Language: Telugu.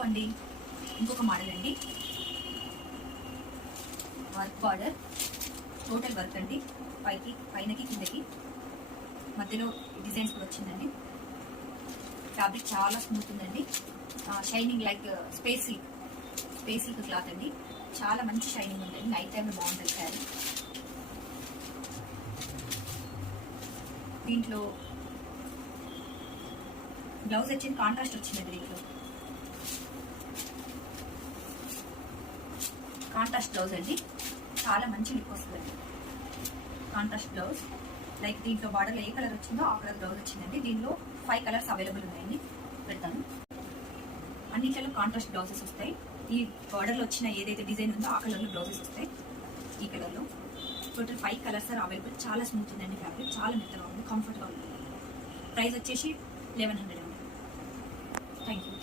హలో అండి, ఇంకొక మోడల్ అండి. వర్క్ బార్డర్, టోటల్ వర్క్ అండి. పైనకి కిందకి మధ్యలో డిజైన్స్ కూడా వచ్చిందండి. ఫ్యాబ్రిక్ చాలా స్మూత్ ఉందండి. Shining like space silk cloth అండి. చాలా మంచి షైనింగ్ ఉంటుంది. నైట్ టైంలో బాగుంటుంది శారీ. దీంట్లో బ్లౌజ్ వచ్చింది, కాంట్రాస్ట్ వచ్చిందండి. దీంట్లో కాంట్రాస్ట్ బ్లౌజ్ అండి. చాలా మంచి లుక్ వస్తుందండి. కాంట్రాస్ట్ బ్లౌజ్ లైక్ దీంట్లో బార్డర్లో ఏ కలర్ వచ్చిందో ఆ కలర్ బ్లౌజ్ వచ్చిందండి. దీనిలో 5 కలర్స్ అవైలబుల్ ఉన్నాయండి. పెడతాను. అన్నిట్లలో కాంట్రాస్ట్ బ్లౌజెస్ వస్తాయి. ఈ బార్డర్లో వచ్చిన ఏదైతే డిజైన్ ఉందో ఆ కలర్లో బ్లౌజెస్ వస్తాయి. ఈ కలర్లో టోటల్ 5 కలర్స్ ఆర్ అవైలబుల్. చాలా స్మూత్ ఉందండి ఫ్యాబ్రిక్. చాలా మెత్తగా ఉంది, కంఫర్ట్గా ఉంది. ప్రైస్ వచ్చేసి 1100 అండి. Thank you.